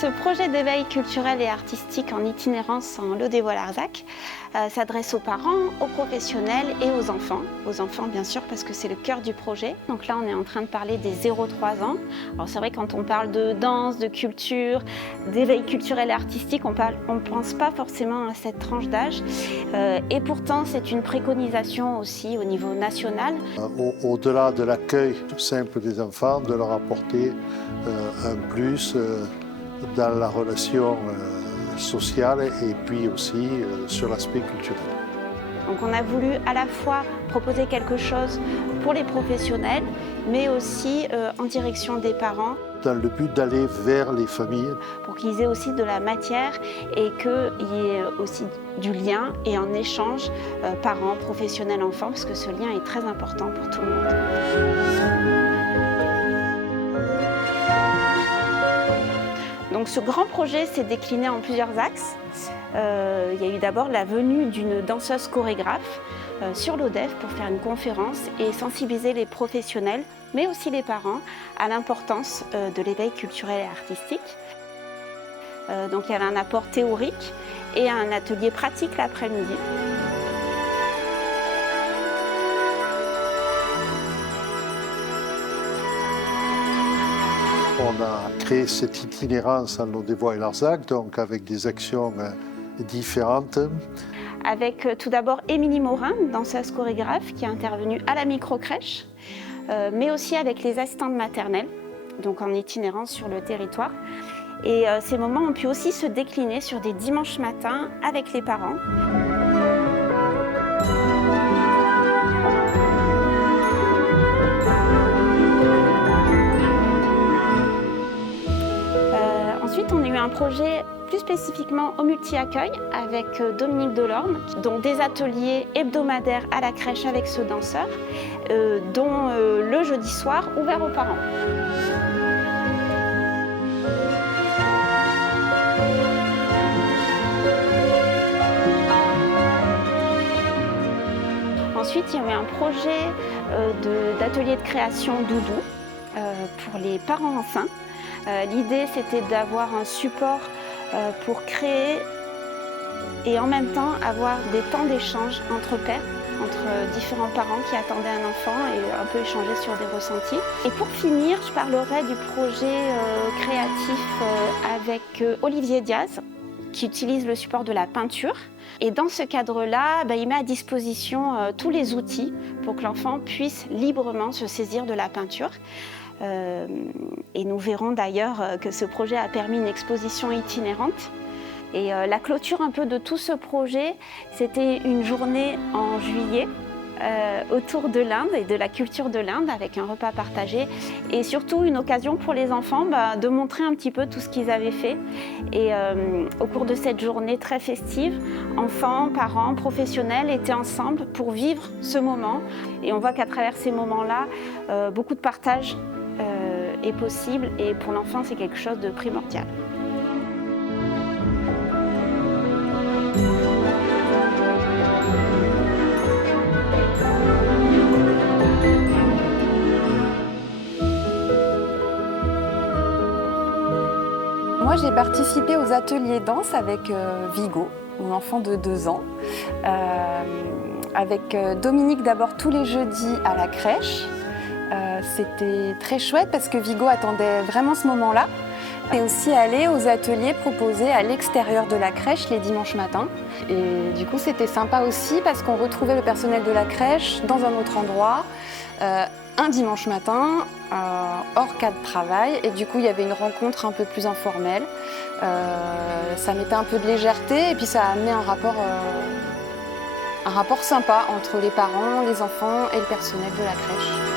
ce projet d'éveil culturel et artistique en itinérance en Lot-et-Voix-Larzac s'adresse aux parents, aux professionnels et aux enfants. Aux enfants bien sûr parce que c'est le cœur du projet. Donc là on est en train de parler des 0-3 ans. Alors c'est vrai quand on parle de danse, de culture, d'éveil culturel et artistique, on ne pense pas forcément à cette tranche d'âge. Et pourtant c'est une préconisation aussi au niveau national. Au-delà de l'accueil simple des enfants, de leur apporter un plus dans la relation sociale et puis aussi sur l'aspect culturel. Donc on a voulu à la fois proposer quelque chose pour les professionnels, mais aussi en direction des parents. Dans le but d'aller vers les familles. Pour qu'ils aient aussi de la matière et qu'il y ait aussi du lien et en échange parents, professionnels, enfants, parce que ce lien est très important pour tout le monde. Donc ce grand projet s'est décliné en plusieurs axes. Il y a eu d'abord la venue d'une danseuse chorégraphe sur l'ODEF pour faire une conférence et sensibiliser les professionnels, mais aussi les parents, à l'importance de l'éveil culturel et artistique. Donc il y avait un apport théorique et un atelier pratique l'après-midi. On a créé cette itinérance en Lot-et-Voix-Larzac, donc avec des actions différentes. Avec tout d'abord Émilie Morin, danseuse chorégraphe, qui est intervenue à la micro-crèche, mais aussi avec les assistantes maternelles, donc en itinérance sur le territoire. Et ces moments ont pu aussi se décliner sur des dimanches matins avec les parents. Ensuite, on a eu un projet plus spécifiquement au multi-accueil avec Dominique Delorme, dont des ateliers hebdomadaires à la crèche avec ce danseur, dont le jeudi soir ouvert aux parents. Ensuite, il y a eu un projet d'atelier de création doudou pour les parents enceints. L'idée, c'était d'avoir un support pour créer et en même temps avoir des temps d'échange entre pairs, entre différents parents qui attendaient un enfant et un peu échanger sur des ressentis. Et pour finir, je parlerai du projet créatif avec Olivier Diaz, qui utilise le support de la peinture. Et dans ce cadre-là, il met à disposition tous les outils pour que l'enfant puisse librement se saisir de la peinture. Et nous verrons d'ailleurs que ce projet a permis une exposition itinérante. Et la clôture un peu de tout ce projet, c'était une journée en juillet autour de l'Inde et de la culture de l'Inde avec un repas partagé et surtout une occasion pour les enfants de montrer un petit peu tout ce qu'ils avaient fait. Et au cours de cette journée très festive, enfants, parents, professionnels étaient ensemble pour vivre ce moment. Et on voit qu'à travers ces moments-là, beaucoup de partage est possible et pour l'enfant c'est quelque chose de primordial. Moi j'ai participé aux ateliers danse avec Vigo, mon enfant de 2 ans, avec Dominique d'abord tous les jeudis à la crèche. C'était très chouette parce que Vigo attendait vraiment ce moment-là. Et aussi aller aux ateliers proposés à l'extérieur de la crèche les dimanches matins. Et du coup, c'était sympa aussi parce qu'on retrouvait le personnel de la crèche dans un autre endroit, un dimanche matin, hors cas de travail. Et du coup, il y avait une rencontre un peu plus informelle. Ça mettait un peu de légèreté et puis ça a amené un rapport sympa entre les parents, les enfants et le personnel de la crèche.